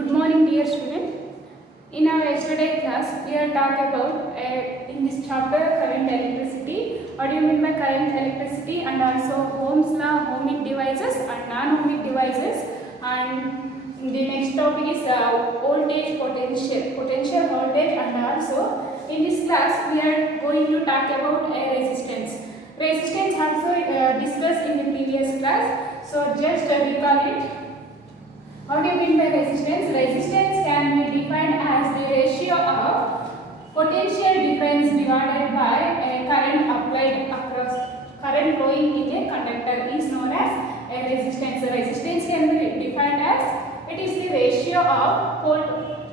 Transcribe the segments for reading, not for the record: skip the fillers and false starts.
Good morning, dear student. In our yesterday class, we are talking about in this chapter current electricity. What do you mean by current electricity? And also Ohm's law, ohmic devices and non-ohmic devices. And the next topic is voltage, potential voltage, and also in this class we are going to talk about resistance. Resistance also discussed in the previous class. So just recall it. What do you mean by resistance? Resistance can be defined as the ratio of potential difference divided by a current applied across current flowing in a conductor is known as a resistance. Resistance can be defined as it is the ratio of voltage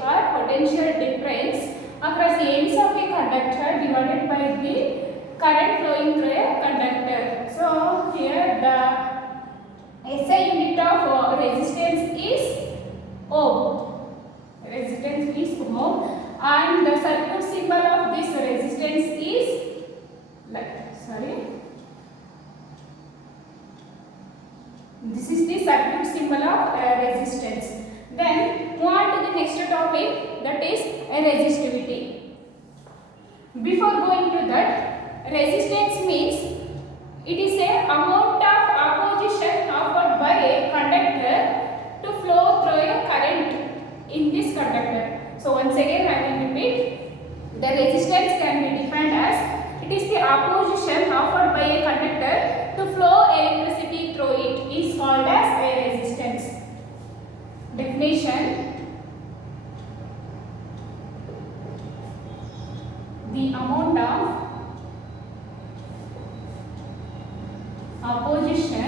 or potential difference across the ends of a conductor divided by the current flowing through a conductor. So here the SI unit of resistance is ohm. Resistance is ohm, and the circuit symbol of this resistance is This is the circuit symbol of resistance. Then move on to the next topic, that is resistivity. Before going to that, resistance means it is a amount of opposition offered by a conductor to flow through a current in this conductor. So once again I will repeat. The resistance can be defined as it is the opposition offered by a conductor to flow electricity through it is called as a resistance. Definition: the amount of opposition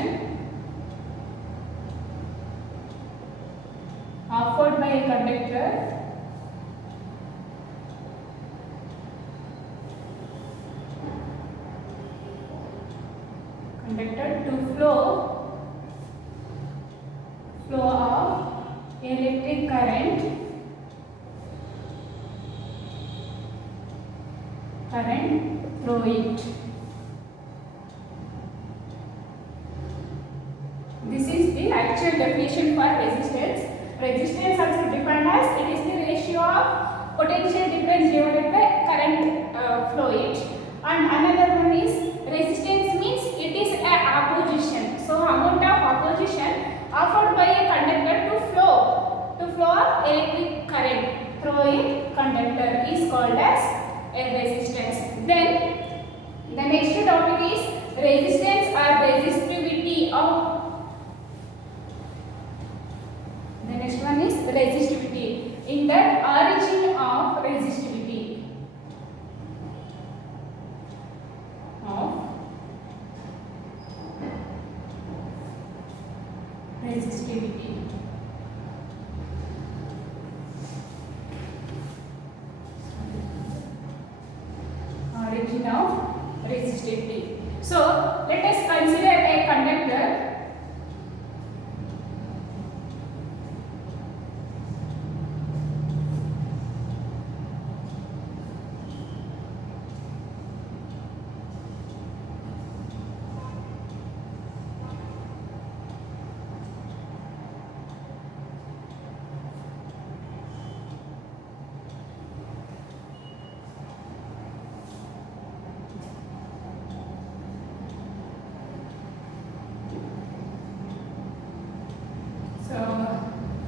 offered by a conductor to flow of electric current through it. This is the actual definition for resistance. Resistance also defined as it is the ratio of potential difference divided by current fluid. And another one is resistance means it is a opposition. So amount of opposition offered by a conductor to flow of electric current through a conductor is called as a resistance. Then the next topic is resistance or resistivity of. The next one is resistivity. In that, origin of resistivity. Origin of resistivity. So let us consider a conductor.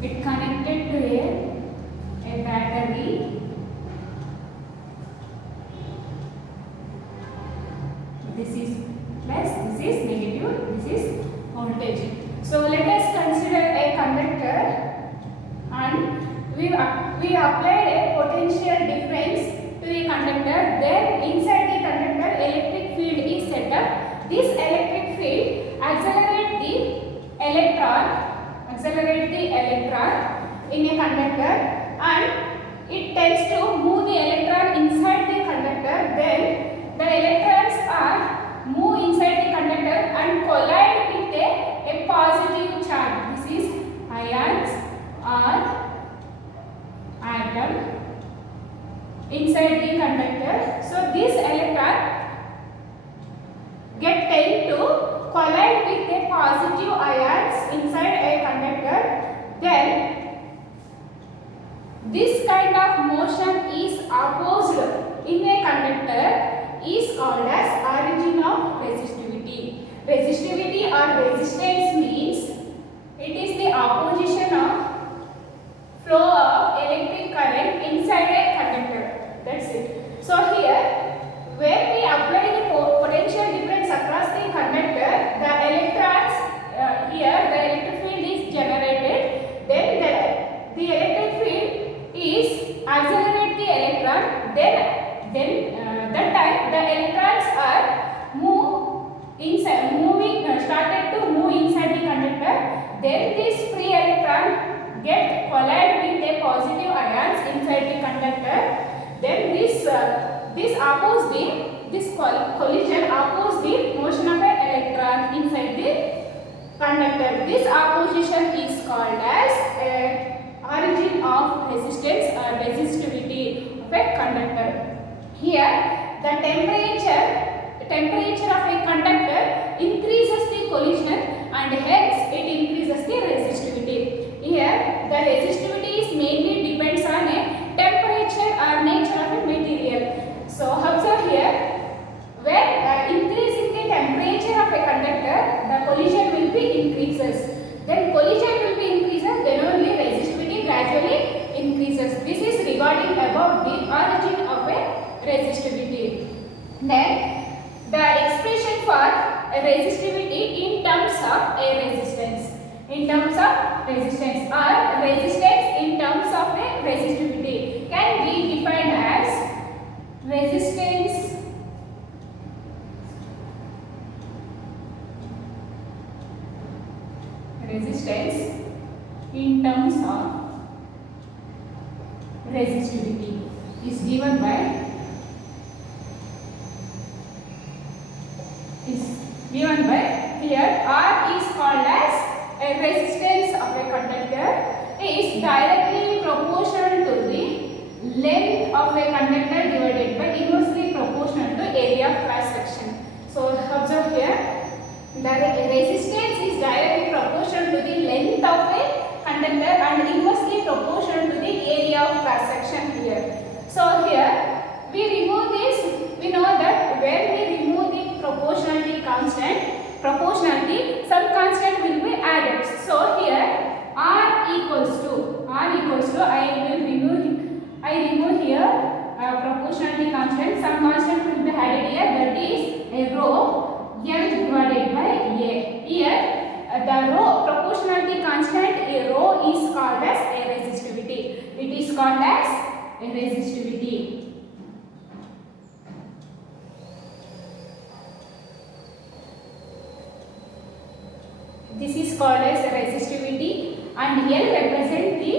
It connected to a battery. This is plus, this is negative, this is voltage. So let us consider a conductor, and we applied a potential difference to the conductor. Then inside the conductor electric field is set up. This electric field accelerates the electron in a conductor, and it tends to move the electron inside the conductor. Then the electrons are move inside the conductor and collide with a positive charge. This is ions or atom inside the conductor. So this electron tend to collide with a positive ions inside a conductor, then this kind of motion is opposed in a conductor is called as origin of resistivity. Resistivity or resistance means it is the opposition of flow of electric current inside a conductor. That's it. So here, when we apply the potential difference across the conductor, the electrons here the electric field is generated. Then the electric field is accelerate the electron. Then that time the electrons are started to move inside the conductor. Then this free electron get collide with a positive ions inside the conductor. Then this collision oppose the motion of an electron inside the conductor. This opposition is called as origin of resistance or resistivity of a conductor. Here the temperature of a conductor increases the collision and hence it increases the resistivity. Here the resistivity is mainly depends on a temperature or nature of a material. So observe here, when increasing the temperature of a conductor, the collision will be increases. Then collision will be increases, then only resistivity gradually increases. This is regarding about the origin of a resistivity. Then the expression for resistivity in terms of a resistance. In terms of resistance or resistance in terms of a resistivity can be defined as resistance in terms of resistivity is given by here R is called as a resistance of a conductor is directly proportional to the length of a conductor divided by inversely proportional to area of cross section. So observe here, the resistance is directly proportional to the length of a conductor and inversely proportional to the area of cross section here. So here we remove this, we know that when we remove the proportionality constant, some constant will be added. So here R equals to I remove here proportionality constant. Some constant will be added here, that is a rho M divided by A. Here the rho proportionality constant rho is called as a resistivity. It is called as a resistivity. This is called as resistivity, and L represent the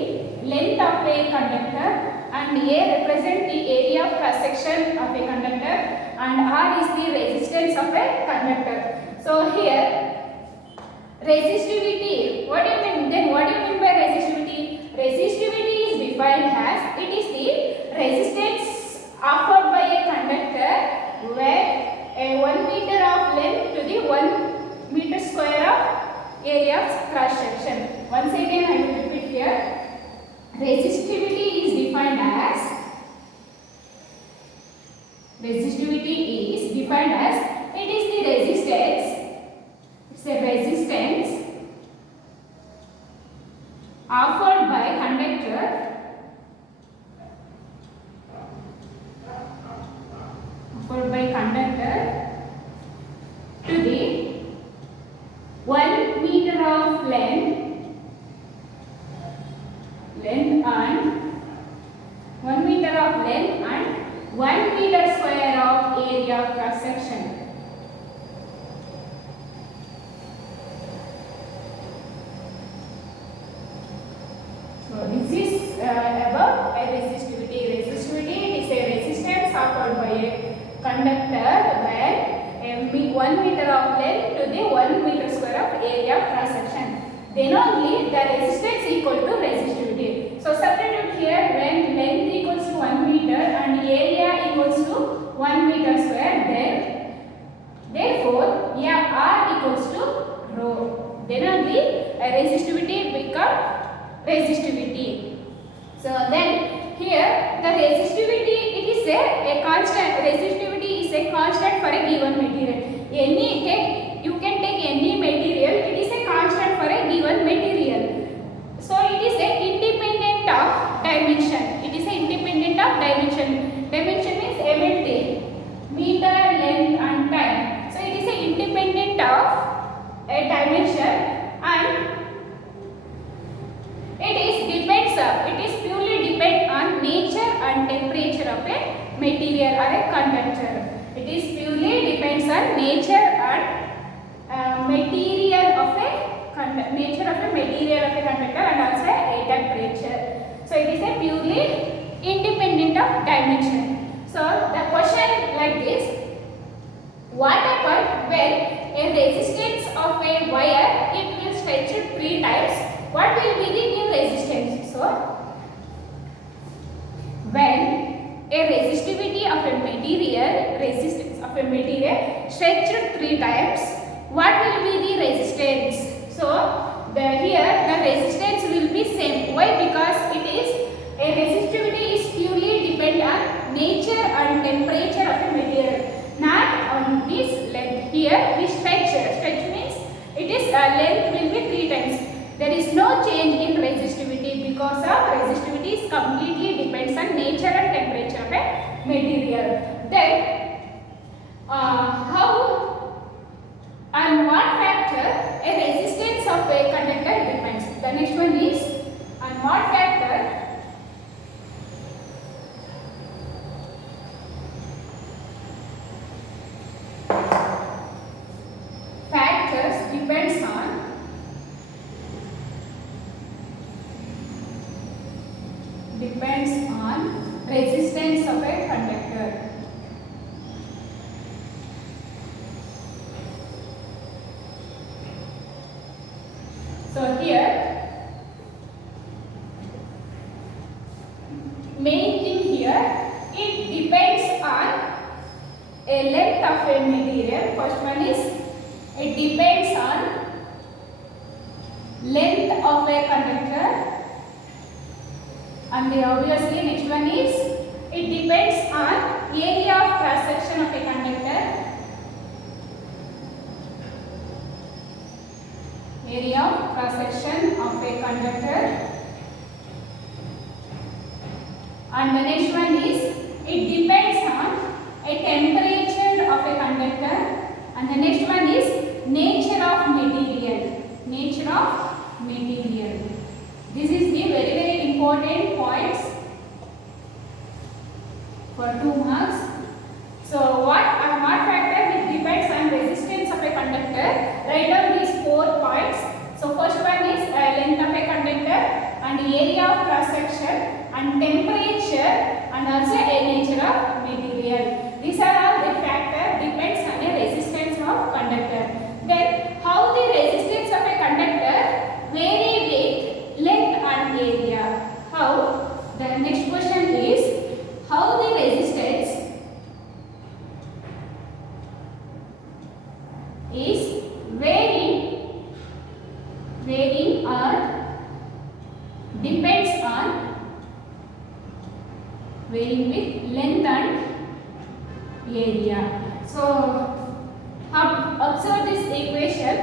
length of a conductor and A represent the area of cross section of a conductor and R is the resistance of a conductor. So here resistivity, what do you mean? Then what do you mean by resistivity? Resistivity is defined as it is the resistance offered by a conductor where a 1 meter of length to the 1 meter square of area of cross section. Once again I will repeat here. Resistivity is defined as it is the resistance. It's a resistance offered by conductor to the 1 meter of length and 1 meter of length and 1 meter square of area of cross section. So this is about a resistivity. Resistivity is a resistance offered by a conductor when 1 meter of length to the 1 meter square of area of cross section. Then only the resistance equal to resistivity. So substitute here when length equals to 1 meter and area equals to 1 meter square, then therefore R equals to rho. Then only resistivity become resistivity. So then here the resistivity, it is a constant. Resistivity is a constant for a given material. You can take any material, it is a constant for a given material. So it is a independent of dimension. It is a independent of dimension. Dimension means MLT, meter, length and time. So it is a independent of a dimension, and it is purely depend on nature and temperature of a material or a conductor. It is purely depends on nature and material of a material of a conductor and also a temperature. So it is a purely independent of dimension. So the question like this: what happens when a resistance of a wire, it will stretch 3 times? What will be the new resistance? So when a resistivity of a material, resistance of a material stretched 3 times, what will be the resistance? So here the resistance will be same. Why? Because it is a resistivity is purely depend on nature and temperature of a material, not on this length. Here we stretch. Stretch means it is length will be 3 times. There is no change in resistivity because of resistivity is completely depends on nature and temperature of a material. Then how and what factor a resistance of a conductor depends. The next one is on what factor depends on resistance of a conductor. So here main thing here, it depends on a length of a material. First one is it depends on length of a conductor. And obviously next one is it depends on area of cross section of a conductor. Area of cross section of a conductor. And the next one is it depends on a temperature of a conductor. And the next one is nature of material. Nature of material. This is the very important points for 2 marks. So what factor which depends on resistance of a conductor? Write down these 4 points. So first one is length of a conductor and area of cross section and temperature and also a nature of material. These are all the factor depends on a resistance of conductor. Then how the resistance of a conductor vary with length and area. How? The next question is how the resistance is varying or depends on varying with length and area. So observe this equation.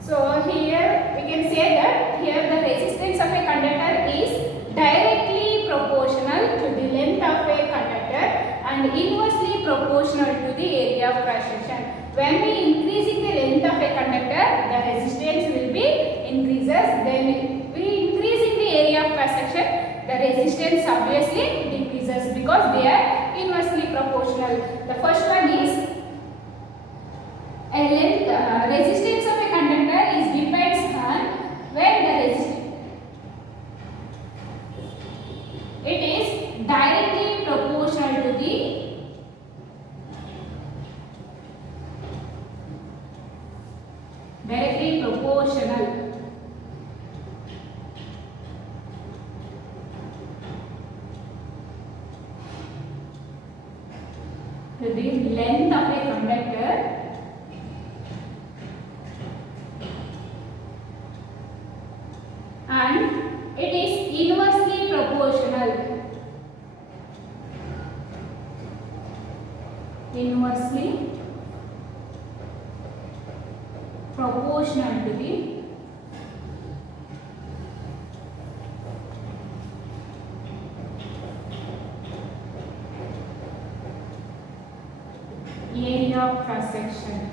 So here we can say that here the resistance of a conductor is directly proportional to the length of a conductor and inversely proportional to the area of cross section. When we increasing the length of a conductor, the resistance will be increases. Then we increasing the area of cross section, the resistance obviously decreases because they are inversely proportional. The first one is a length resistance of a conductor is depends on when the resistance it is directly proportional to the length of a conductor and it is inversely proportional. Inversely proportional to the area of cross section.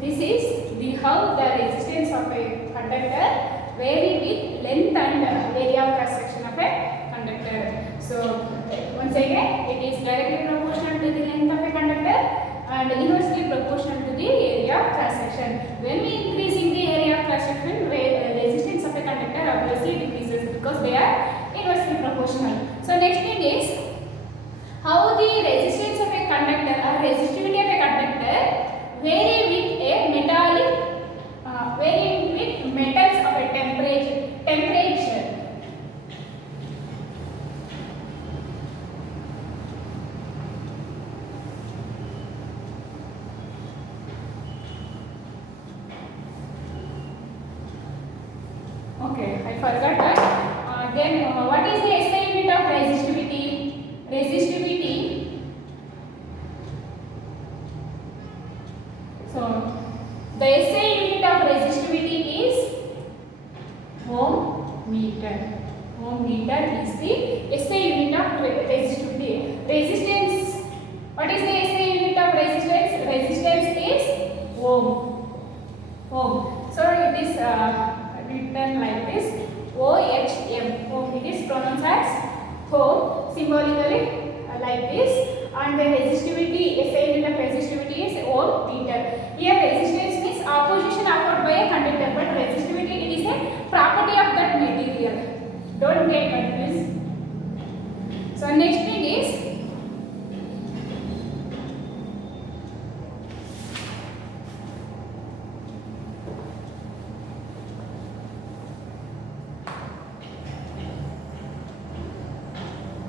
This is the how the resistance of a conductor vary with length and area of cross section of a conductor. So once again, it is directly proportional to the length of a conductor and inversely proportional to the area of cross section. When we increasing the area of cross section, resistance of a conductor obviously decreases because they are inversely proportional. So next thing is how the resistance of a conductor or resistivity of a conductor vary with a metallic, varying with metals of a temperature. Okay, I forgot that. Then what is the SI unit of resistivity? Resistivity. So the SI unit of resistivity is ohm meter. Ohm meter is the SI unit of resistivity. Resistance. What is the SI unit of resistance? Resistance is ohm. Ohm. So it is written like this. OHM. Ohm. It is pronounced as ohm. Symbolically like this. And the resistivity, SI unit of resistivity is ohm meter. Here resistance means opposition offered by a conductor, but resistivity it is a property of that material. Don't get confused. So next thing is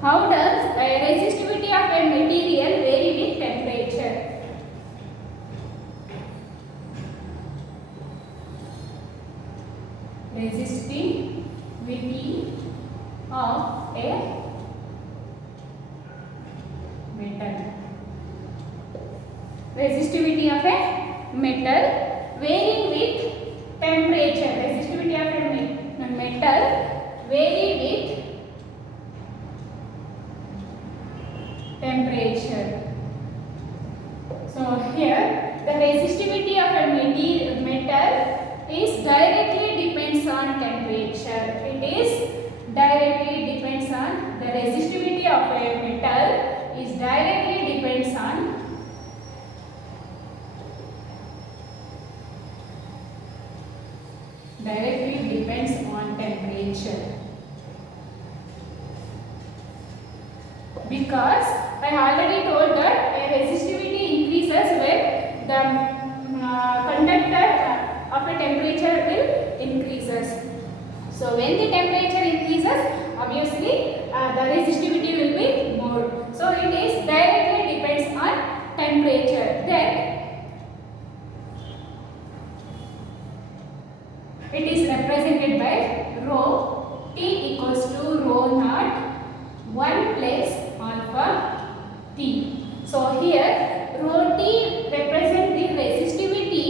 how does the resistivity of a material vary with temperature? Resistivity of a metal. Resistivity of a metal varying with temperature. Resistivity of a metal vary with temperature. So here the resistivity of a metal is directly depends on temperature. It is directly depends on the resistivity of a metal is directly depends on temperature. Because I already told that a resistivity increases when the conductor of a temperature will increases. So when the temperature increases, obviously the resistivity will be more. So it is directly depends on temperature. Then it is represented by rho T equals to rho naught 1 plus alpha T. So here rho T represents the resistivity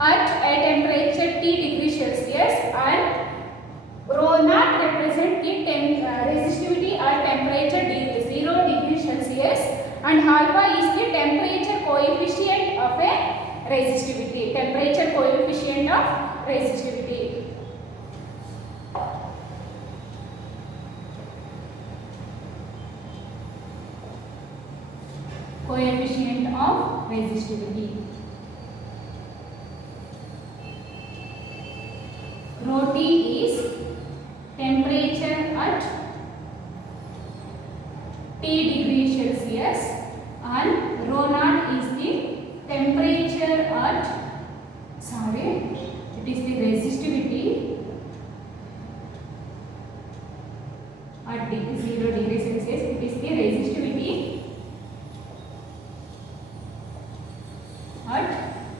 at a temperature T degree Celsius and rho naught represents the resistivity at temperature 0 degree Celsius and alpha is the temperature coefficient of a resistivity. Temperature coefficient of resistivity. Coefficient of resistivity. Rho T is temperature at T degree Celsius and rho naught is the temperature at it is the resistivity at 0 degree Celsius. It is the resistivity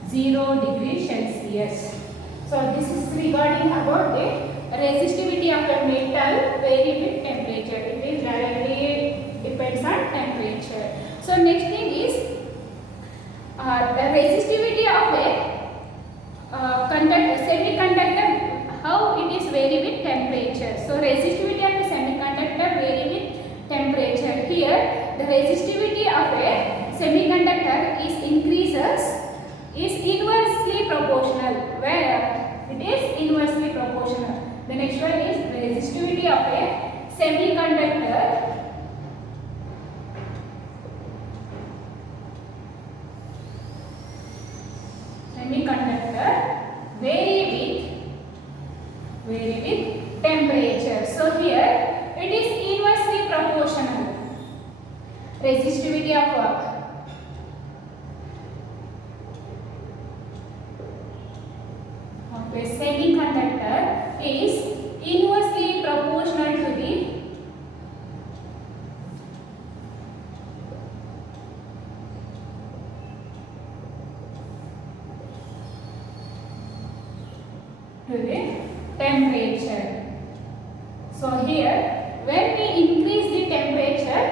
0 degree Celsius. So this is regarding about the resistivity of a metal vary with temperature. It is directly depends on temperature. So next thing is the resistivity of a semiconductor, how it is vary with temperature. So resistivity of a semiconductor vary with temperature. Here the resistivity of a semiconductor is inversely proportional, where it is inversely proportional. The next one is resistivity of a semiconductor vary with temperature. So here it is inversely proportional. Resistivity of a semiconductor is inversely proportional to the temperature. So here when we increase the temperature,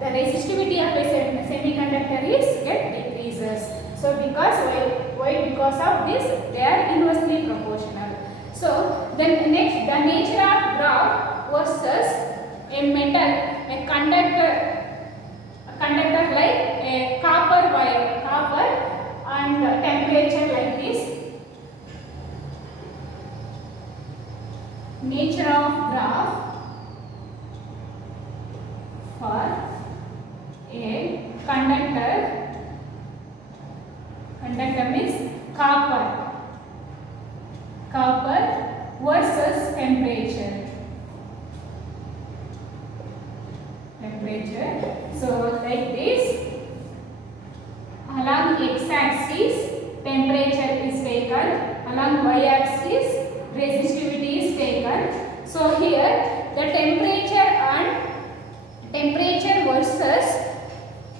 the resistivity of a semiconductor is decreases. So because of this they are inversely proportional. So the nature of graph versus a metal, a conductor like a copper wire, and temperature like this. Nature of graph for a conductor means copper versus temperature. So like this, along x-axis temperature is taken, along y-axis resistivity is taken. So here the temperature versus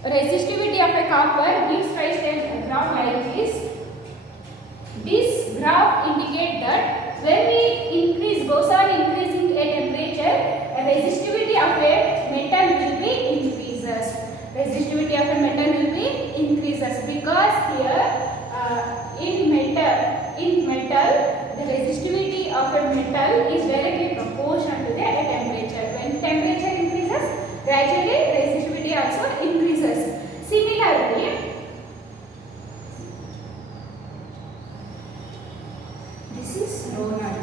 resistivity of a copper gives rise to a graph like this. This graph indicates that when we goes on increasing a temperature, resistivity of a metal will be increases. Resistivity of a metal will be increases because here in metal the resistivity of a metal is directly proportional to the temperature. When temperature increases, gradually resistivity also increases. Similarly, this is rho naught.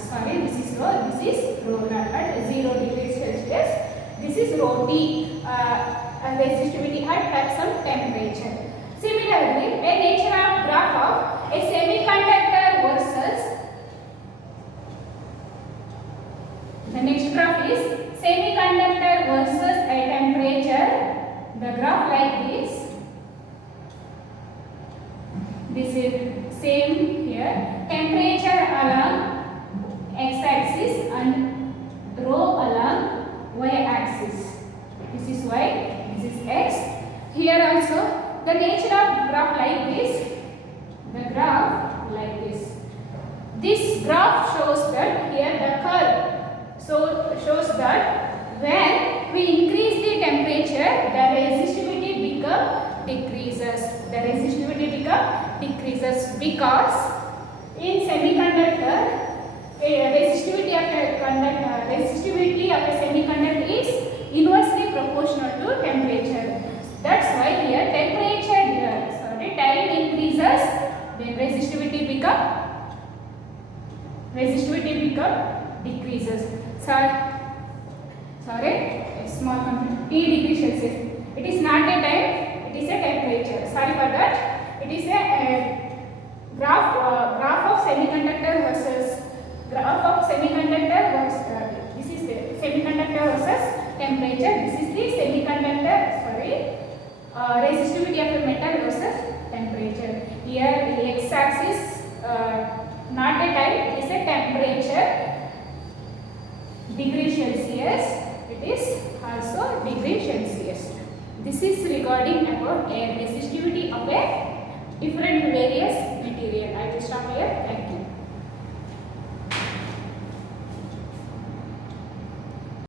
This is rho naught at 0 degrees Celsius. This is rho T, resistivity at some temperature. Similarly, a nature of graph of a semiconductor versus the next graph is semiconductor versus a temperature. The graph like this. This is same here. Temperature along x-axis and rho along y-axis. This is y, this is x. Here also the nature of graph like this. The graph like this. This graph shows that here the curve shows that when we increase the temperature, the resistivity decreases. The resistivity decreases because in semiconductor, resistivity of a semiconductor is inversely proportional to temperature. That's why here time increases, then resistivity decreases. A small confusion. T degree Celsius. It is not a time, it is a temperature. Sorry for that. It is a graph of semiconductor versus this is the semiconductor versus temperature. This is the semiconductor, resistivity of a metal versus temperature. Here the x-axis, not a time, it is a temperature. Degree Celsius, it is also degree Celsius. This is regarding about a resistivity of a different various materials. billion. I will start here.